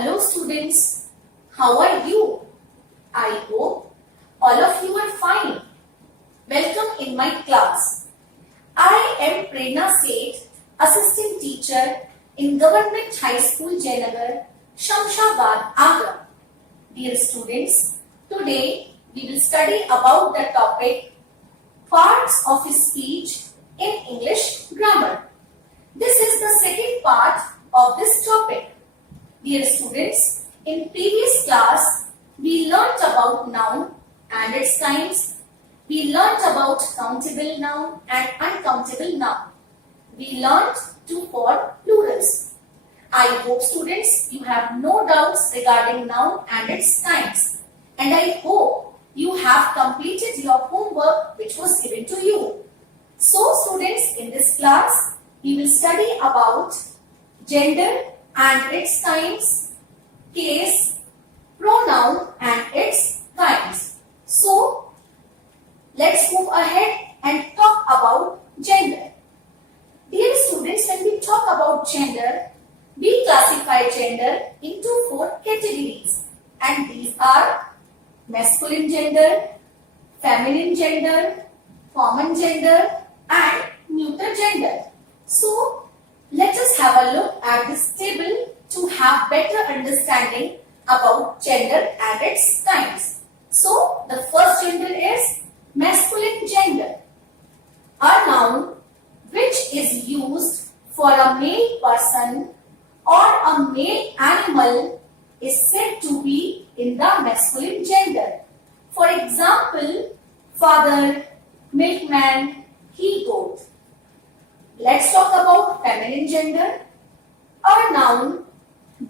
Hello students, how are you? I hope all of you are fine. Welcome in my class. I am Prerna Seth, Assistant Teacher in Government High School, Jayanagar, Shamshabad, Agra. Dear students, today we will study about the topic Parts of Speech in English Grammar. This is the second part of this topic. Dear students, in previous class, we learnt about noun and its kinds. We learnt about countable noun and uncountable noun. We learnt to form plurals. I hope students you have no doubts regarding noun and its kinds. And I hope you have completed your homework which was given to you. So students, in this class, we will study about gender and its kinds, case, pronoun and its kinds. So, let's move ahead and talk about gender. Dear students, when we talk about gender, we classify gender into 4 categories, and these are masculine gender, feminine gender, common gender and neuter gender. So, let us have a look at this table to have better understanding about gender and its kinds. So, the first gender is masculine gender. A noun which is used for a male person or a male animal is said to be in the masculine gender. For example, father, milkman, he-goat. Let's talk about feminine gender. A noun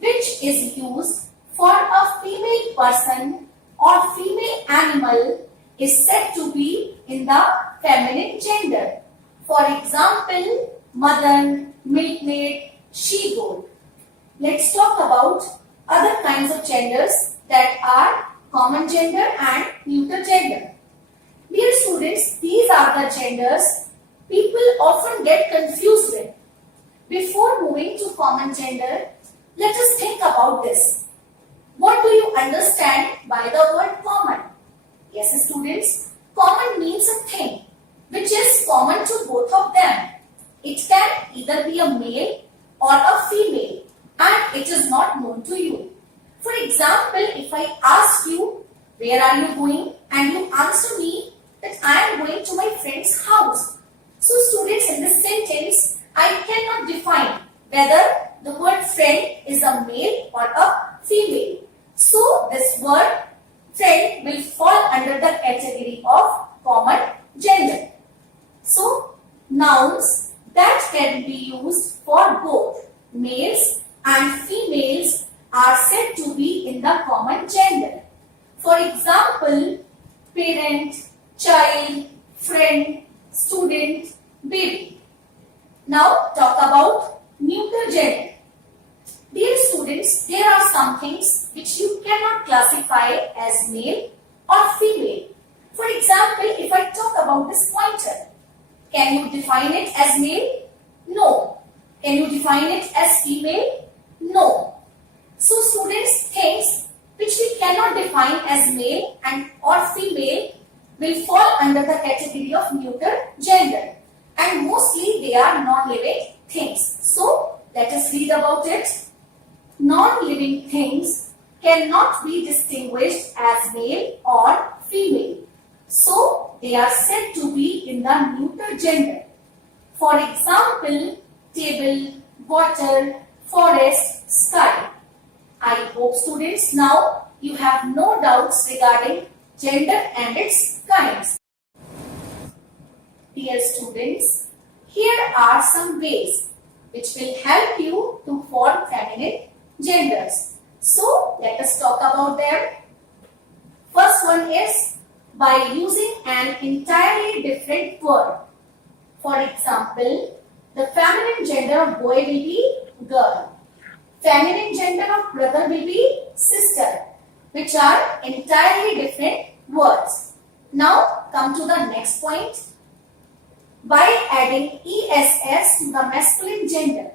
which is used for a female person or female animal is said to be in the feminine gender. For example, mother, milkmaid, she-goat. Let's talk about other kinds of genders that are common gender and neuter gender. Dear students, these are the genders people often get confused with. Before moving to common gender, let us think about this. What do you understand by the word common? Yes, students, common means a thing which is common to both of them. It can either be a male or a female and it is not known to you. For example, if I ask you, where are you going? And you answer me that I am going to my friend's house. So students, in this sentence, I cannot define whether the word friend is a male or a female. So this word friend will fall under the category of common gender. So nouns that can be used for both males and females are said to be in the common gender. For example, parent, child, friend, student, baby. Now talk about neuter gender. Dear students, there are some things which you cannot classify as male or female. For example, if I talk about this pointer, can you define it as male? No. Can you define it as female? No. So students, things which we cannot define as male and or female will fall under the category of neuter gender. And mostly they are non-living things. So let us read about it. Non-living things cannot be distinguished as male or female. So they are said to be in the neuter gender. For example, table, water, forest, sky. I hope students now you have no doubts regarding gender and its kinds. Dear students, here are some ways which will help you to form feminine genders. So let us talk about them. First one is by using an entirely different word. For example, the feminine gender of boy will be girl. Feminine gender of brother will be sister, which are entirely different words. Now come to the next point. By adding ESS to the masculine gender.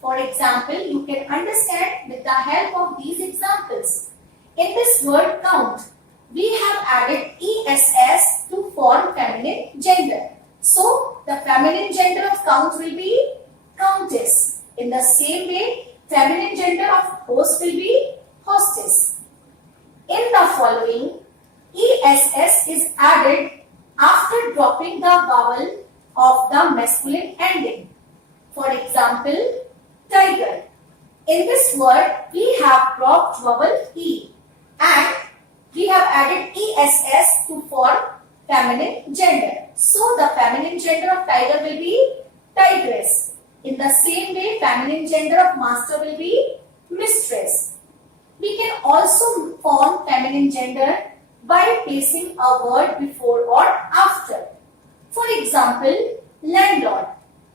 For example, you can understand with the help of these examples. In this word count, we have added ESS to form feminine gender. So, the feminine gender of count will be countess. In the same way, feminine gender of host will be hostess. In the following, ESS is added after dropping the vowel of the masculine ending. For example, tiger. In this word, we have dropped vowel E and we have added ESS to form feminine gender. So, the feminine gender of tiger will be tigress. In the same way, feminine gender of master will be mistress. We can also form feminine gender by placing a word before or after. For example, landlord.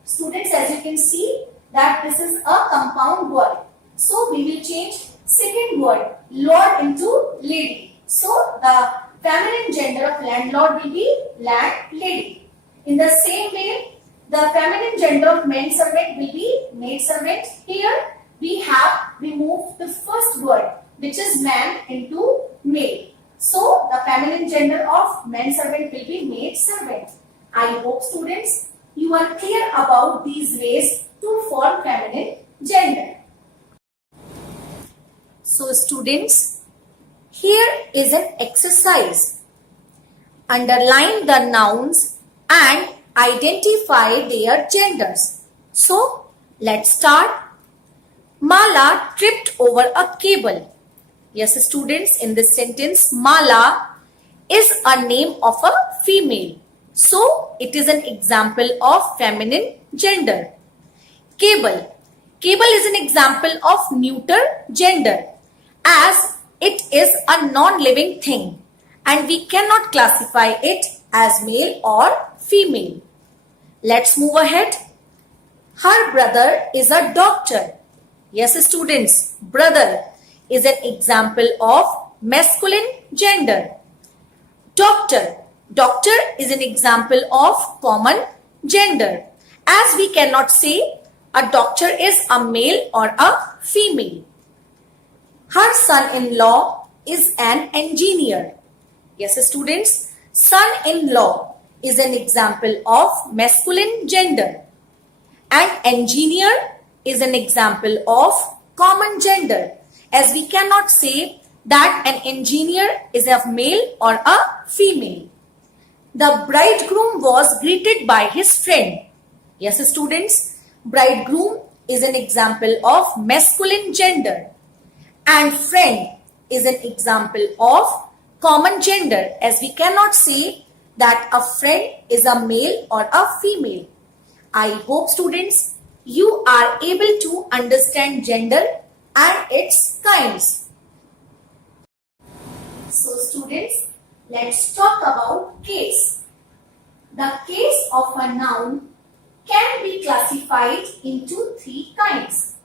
Students, as you can see that this is a compound word. So, we will change second word lord into lady. So, the feminine gender of landlord will be landlady. In the same way, the feminine gender of maidservant will be maidservant. Here, we have removed the first word, which is man, into maid. So, the feminine gender of manservant will be maidservant. I hope students, you are clear about these ways to form feminine gender. So, students, here is an exercise. Underline the nouns and identify their genders. So, let's start. Mala tripped over a cable. Yes, students, in this sentence, Mala is a name of a female. So, it is an example of feminine gender. Cable. Cable is an example of neuter gender, as it is a non-living thing and we cannot classify it as male or female. Let's move ahead. Her brother is a doctor. Yes, students, brother is an example of masculine gender. Doctor. Doctor is an example of common gender, as we cannot say a doctor is a male or a female. Her son-in-law is an engineer. Yes, students, son-in-law is an example of masculine gender and engineer is an example of common gender, as we cannot say that an engineer is a male or a female. The bridegroom was greeted by his friend. Yes, students, bridegroom is an example of masculine gender and friend is an example of common gender, as we cannot say that a friend is a male or a female. I hope students, you are able to understand gender and its kinds. So students, let's talk about case. The case of a noun can be classified into three kinds.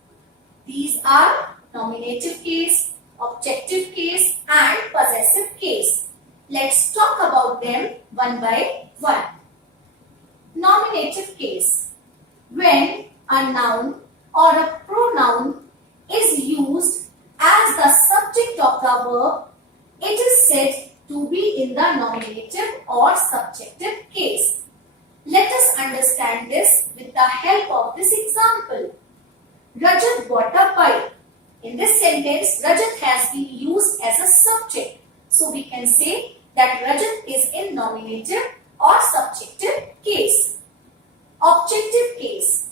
These are nominative case, objective case and possessive case. Let's talk about them one by one. Nominative case. When a noun or a pronoun is used as the subject of the verb, it is said to be in the nominative or subjective case. Let us understand this with the help of this example. Rajat bought a bike. In this sentence, Rajat has been used as a subject. So we can say that Rajat is in nominative or subjective case. Objective case.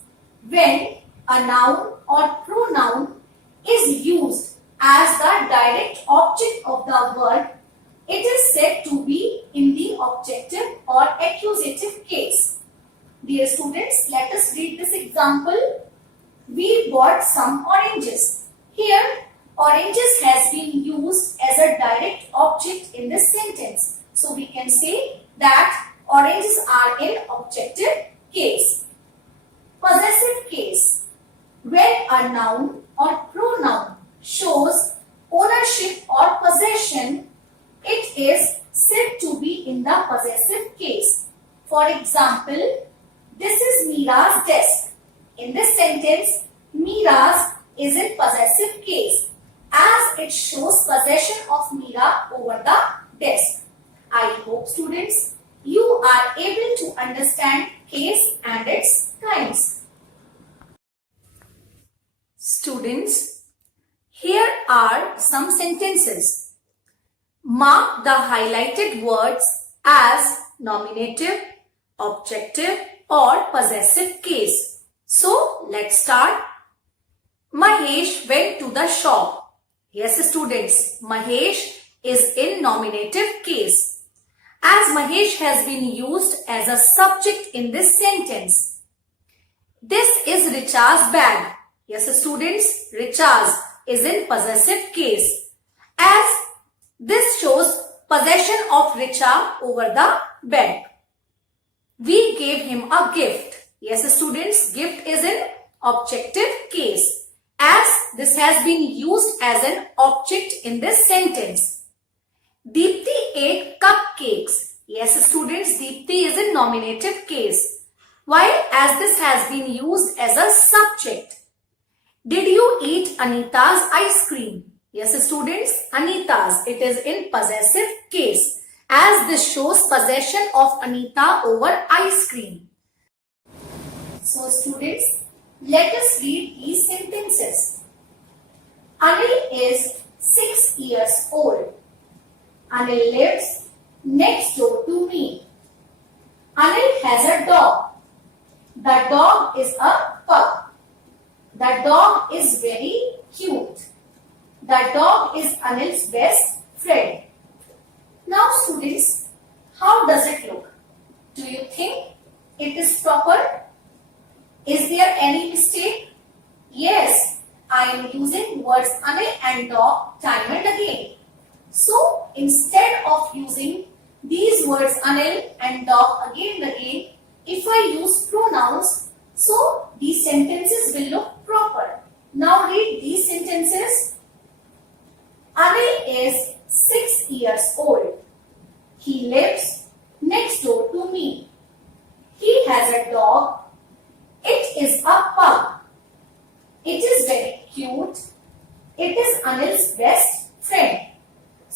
When a noun or pronoun is used as the direct object of the word, it is said to be in the objective or accusative case. Dear students, let us read this example. We bought some oranges. Here, oranges has been used as a direct object in this sentence. So, we can say that oranges are in objective case. Possessive case. When a noun or pronoun shows ownership or possession, it is said to be in the possessive case. For example, this is Meera's desk. In this sentence, Meera's is in possessive case as it shows possession of Meera over the desk. I hope students you are able to understand case and its kinds. Students, here are some sentences. Mark the highlighted words as nominative, objective or possessive case. So, let's start. Mahesh went to the shop. Yes, students, Mahesh is in nominative case. As Mahesh has been used as a subject in this sentence. This is Richa's bag. Yes, students, Richa's is in possessive case. As this shows possession of Richa over the bag. We gave him a gift. Yes, students, gift is in objective case. As this has been used as an object in this sentence. Deepti ate cupcakes. Yes, students, Deepti is in nominative case. While as this has been used as a subject. Did you eat Anita's ice cream? Yes, students, Anita's. It is in possessive case. As this shows possession of Anita over ice cream. So, students, let us read these sentences. Anil is 6 years old. Anil lives next door to me. Anil has a dog. The dog is a pug. The dog is very cute. The dog is Anil's best friend. Now students, how does it look? Do you think it is proper? Is there any mistake? Yes, I am using words Anil and dog time and again. So, instead of using these words Anil and dog again and again, if I use pronouns, so these sentences will look proper. Now read these sentences. Anil is 6 years old. He lives next door to me. He has a dog. It is a pug. It is very cute. It is Anil's best friend.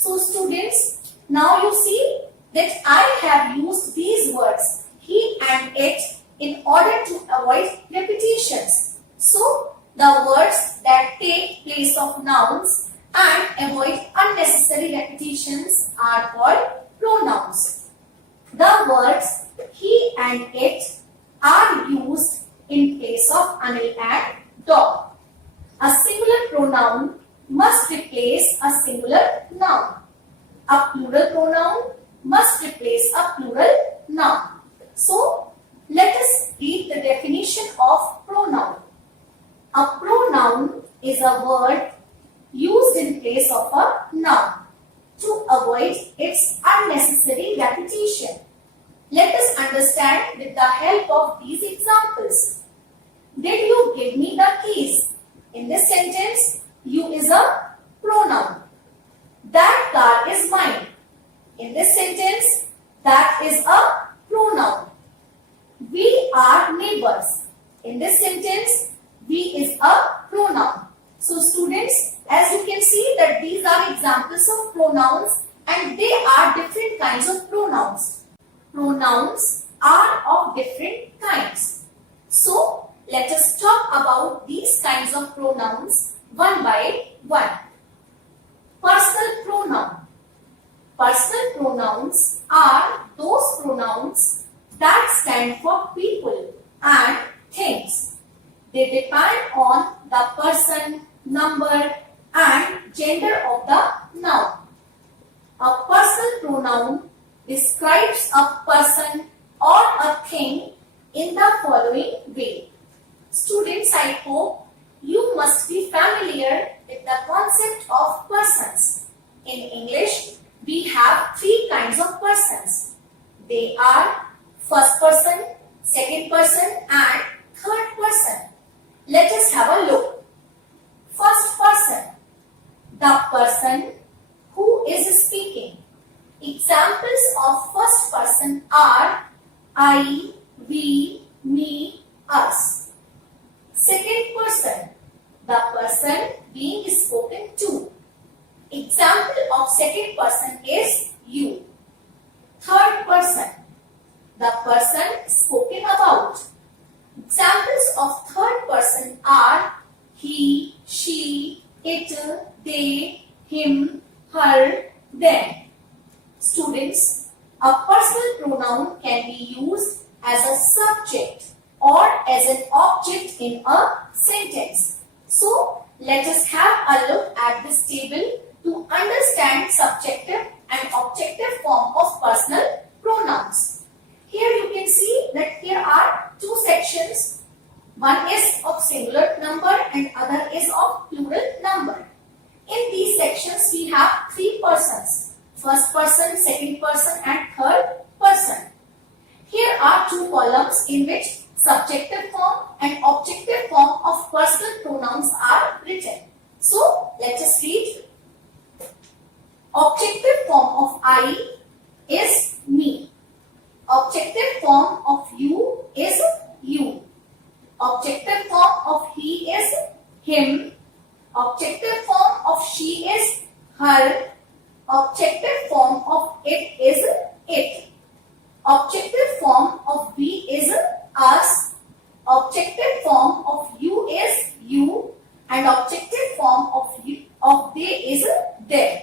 So students, now you see that I have used these words, he and it, in order to avoid repetitions. So the words that take place of nouns and avoid unnecessary repetitions are called pronouns. The words he and it are used in place of Anil and dog. A singular pronoun must replace a singular noun. A plural pronoun must replace a plural noun. So, let us read the definition of pronoun. A pronoun is a word used in place of a noun to avoid its unnecessary repetition. Let us understand with the help of these examples. Did you give me the keys? In this sentence, you is a pronoun. That car is mine. In this sentence, that is a pronoun. We are neighbors. In this sentence, we is a pronoun. So students, as you can see that these are examples of pronouns and they are different kinds of pronouns. Pronouns are of different kinds. So, let us talk about these kinds of pronouns one by one. Personal pronoun. Personal pronouns are those pronouns that stand for people and things. They depend on the person, number and gender of the noun. A personal pronoun describes a person or a thing in the following way. Students, I hope you must be familiar with the concept of persons. In English, we have three kinds of persons. They are first person, second person and third person. Let us have a look. First person, the person who is speaking. Examples of first person are I, we, me, us. Second person, the person being spoken to. Example of second person is you. Third person, the person spoken about. Examples of third person are he, she, it, they, him, her, them. Students, a personal pronoun can be used as a subject or as an object in a sentence. So, let us have a look at this table to understand subjective and objective form of personal pronouns. Here you can see that here are two sections. One is of singular number and other is of plural number. In these sections we have three persons. First person, second person and third person. Here are two columns in which subjective form and objective form of personal pronouns are written. So, let us read. Objective form of I is me. Objective form of you is you. Objective form of he is him. Objective form of she is her. Objective form of it is it. Objective form of we is us. Objective form of you is you. And objective form of they is them.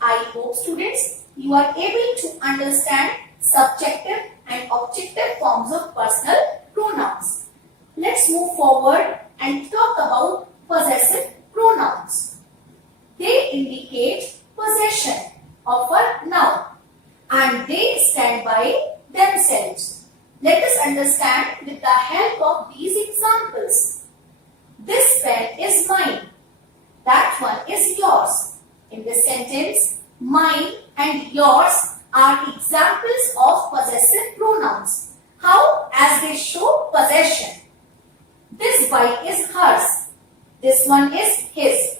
I hope students you are able to understand subjective and objective forms of personal pronouns. Let's move forward and talk about possessive pronouns. They indicate possession of a noun and they stand by themselves. Let us understand with the help of these examples. This pen is mine. That one is yours. In this sentence, mine and yours are examples of possessive pronouns. How? As they show possession. This bike is hers. This one is his.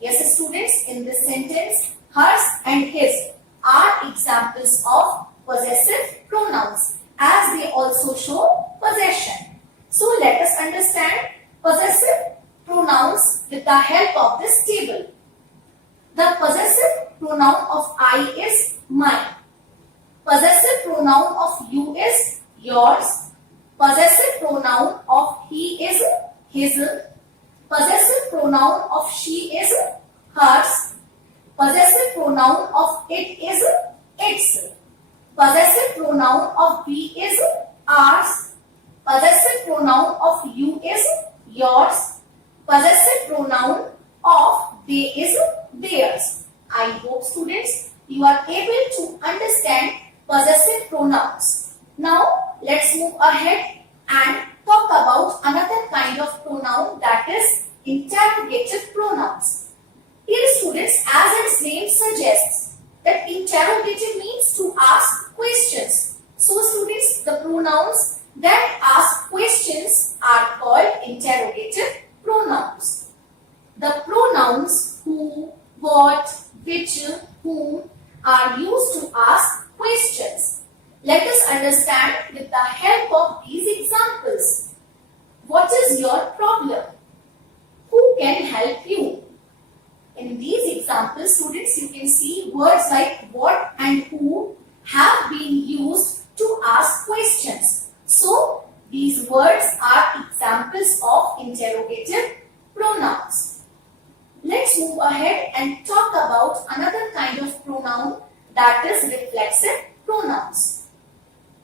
Yes, students, in this sentence, hers and his are examples of possessive pronouns as they also show possession. So, let us understand possessive pronouns with the help of this table. The possessive pronoun of I is mine. Possessive pronoun of you is yours. Possessive pronoun of he is his. Possessive pronoun of she is hers. Possessive pronoun of it is its. Possessive pronoun of we is ours. Possessive pronoun of you is yours. Possessive pronoun of they is theirs. I hope students you are able to understand possessive pronouns. Now let's move ahead and talk about another kind of pronoun, that is interrogative pronouns. Dear students, as its name suggests that interrogative means to ask questions. So students, the pronouns that ask questions are called interrogative pronouns. The pronouns who, what, which, whom are used to ask questions. Let us understand with the help of these examples. What is your problem? Who can help you? In these examples, students, you can see words like what and who have been used to ask questions. So, these words are examples of interrogative pronouns. Let's move ahead and talk about another kind of pronoun, that is reflexive pronouns.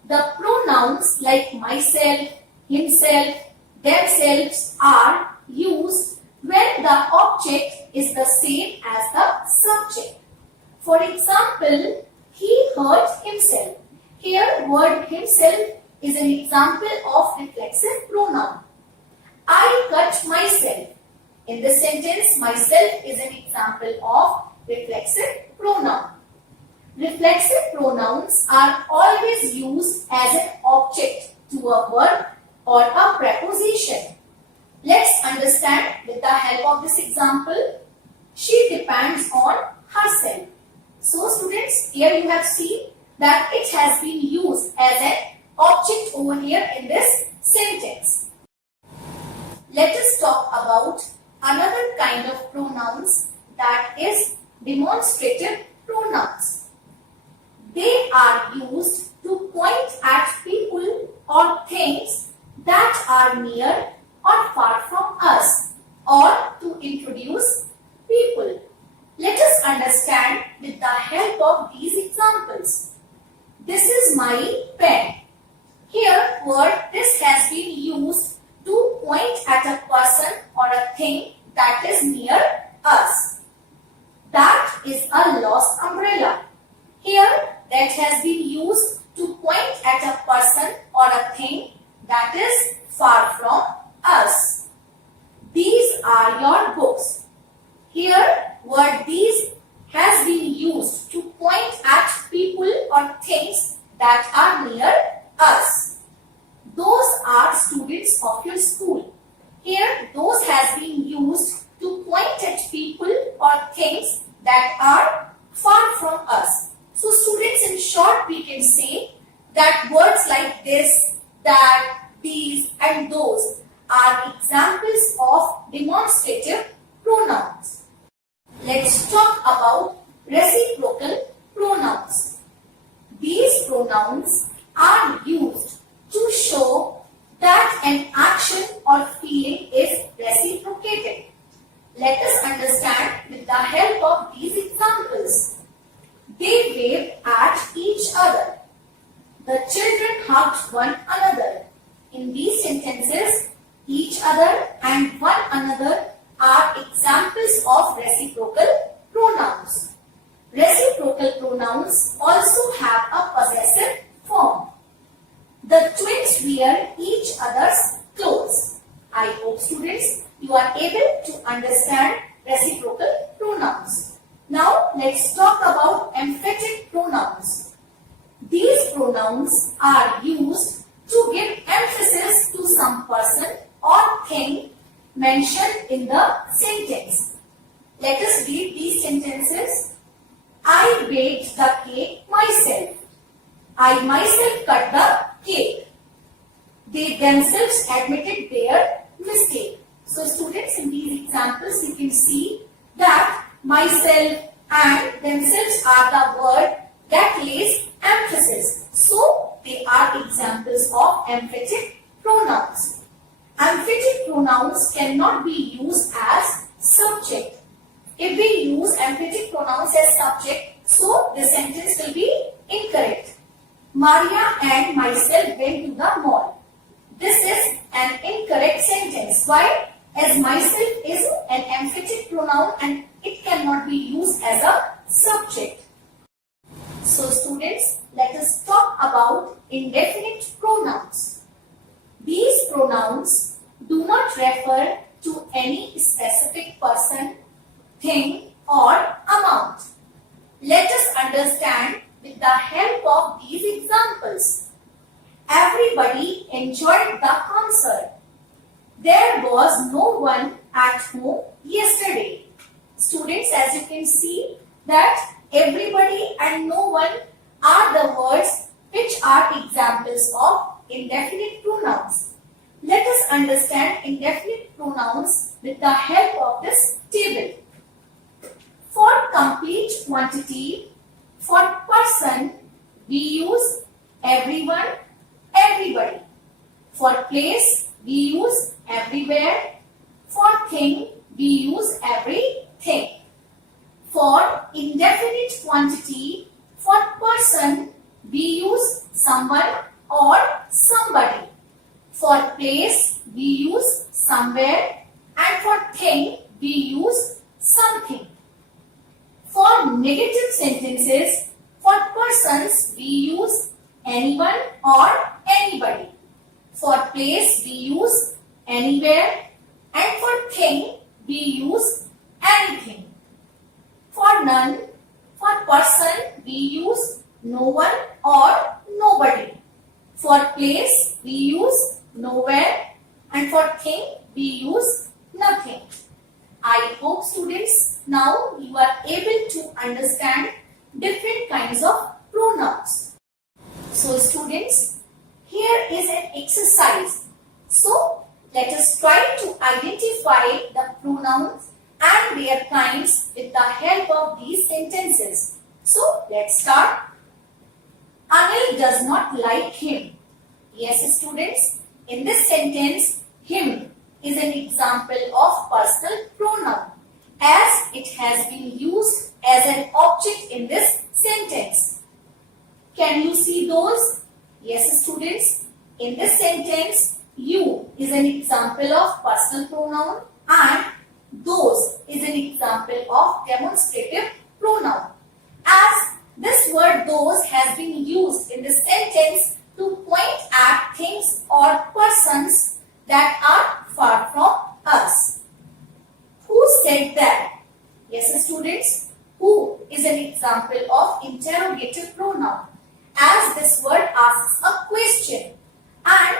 The pronouns like myself, himself, themselves are used when the object is the same as the subject. For example, he hurt himself. Here, word himself is an example of reflexive pronoun. I cut myself. In this sentence, myself is an example of reflexive pronoun. Reflexive pronouns are always used as an object to a verb or a preposition. Let's understand with the help of this example. She depends on herself. So students, here you have seen that it has been used as an object over here in this sentence. Let us talk about another kind of pronouns, that is demonstrative pronouns. They are used to point at people or things that are near or far from us, or to introduce people. Let us understand with the help of these examples. This is my pen. Here, word this has been used to point at a person or a thing that is near us. That is a lost umbrella. Here, that has been used to point at a person or a thing that is far from us. These are your books. Here, word these has been used to point at people or things that are near us. Those are students of your school. Here, those has been used to point at people or things that are far from us. So students, in short, we can say that words like this, that, these and those are examples of demonstrative pronouns. Let's talk about reciprocal pronouns. These pronouns are used to show that an action or feeling is reciprocated. Let us understand with the help of these examples. They waved at each other. The children hugged one another. In these sentences, each other and one another are examples of reciprocal pronouns. Reciprocal pronouns also have a possessive form. The twins wear each other's clothes. I hope students, you are able to understand reciprocal pronouns. Now let's talk about emphatic pronouns. These pronouns are used to give emphasis to some person or thing mentioned in the sentence. Let us read these sentences. I baked the cake myself. I myself cut the cake. They themselves admitted their mistake. So students, in these examples you can see that myself and themselves are the word that lays emphasis. So they are examples of emphatic pronouns. Emphatic pronouns cannot be used as subject. If we use emphatic pronouns as subject, so the sentence will be incorrect. Maria and myself went to the mall. This is an incorrect sentence. Why? As myself is an emphatic pronoun and it cannot be used as a subject. So students, let us talk about indefinite pronouns. These pronouns do not refer to any specific person, thing or amount. Let us understand with the help of these examples. Everybody enjoyed the concert. There was no one at home yesterday. Students, as you can see that everybody and no one are the words which are examples of indefinite pronouns. Let us understand indefinite pronouns with the help of this table. For complete quantity, for person, we use everyone, everybody. For place, we use everywhere. For thing, we use everything. For indefinite quantity, for person, we use someone or somebody. For place, we use somewhere, and for thing, we use something. For negative sentences, for persons, we use anyone or anybody. For place, we use anywhere, and for thing, we use anything. For none, for person, we use no one or nobody. For place, we use nowhere, and for thing, we use nothing. I hope students, now you are able to understand different kinds of pronouns. So students, here is an exercise. So let us try to identify the pronouns and their kinds with the help of these sentences. So, let's start. Anil does not like him. Yes, students, in this sentence, him is an example of personal pronoun as it has been used as an object in this sentence. Can you see those? Yes, students, in this sentence, you is an example of personal pronoun and those is an example of demonstrative pronoun. As this word those has been used in the sentence to point at things or persons that are far from us. Who said that? Yes, students, who is an example of interrogative pronoun as this word asks a question, and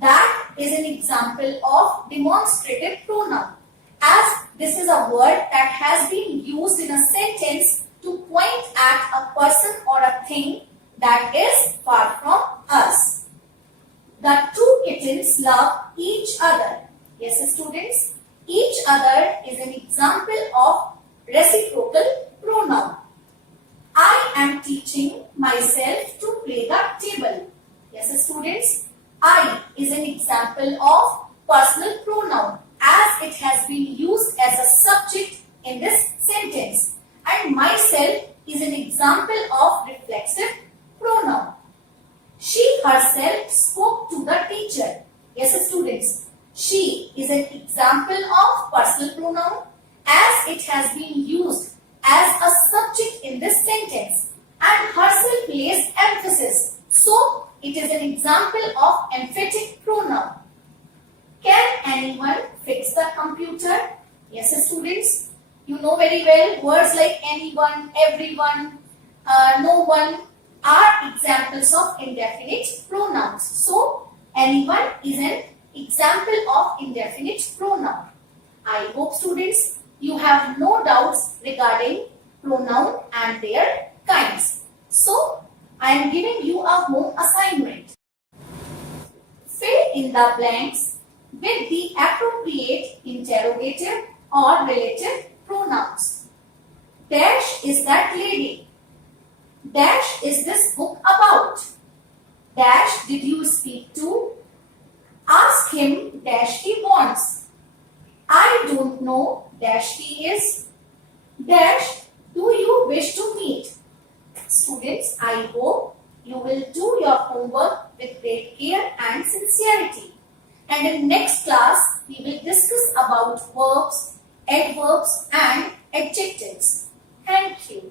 that is an example of demonstrative pronoun as this is a word that has been used in a sentence to point at a person or a thing that is far from us. The two kittens love each other. Yes, students, each other is an example of reciprocal pronoun. I am teaching myself to play the table. Yes, students, I is an example of personal pronoun as it has been used as a subject in this sentence, and myself is an example of reflexive pronoun. She herself spoke to the teacher. Yes, students, she is an example of personal pronoun as it has been used as a subject in this sentence, and herself lays emphasis. So, it is an example of emphatic pronoun. Can anyone fix the computer? Yes, students, you know very well words like anyone, everyone, no one are examples of indefinite pronouns. So, anyone is an example of indefinite pronoun. I hope, students, you have no doubts regarding pronoun and their kinds. So, I am giving you a home assignment. Fill in the blanks with the appropriate interrogative or relative pronouns. Dash is that lady. Dash is this book about. Dash did you speak to? Ask him dash he wants. I don't know dash he is. Dash do you wish to meet? Students, I hope you will do your homework with great care and sincerity. And in next class, we will discuss about verbs, adverbs and adjectives.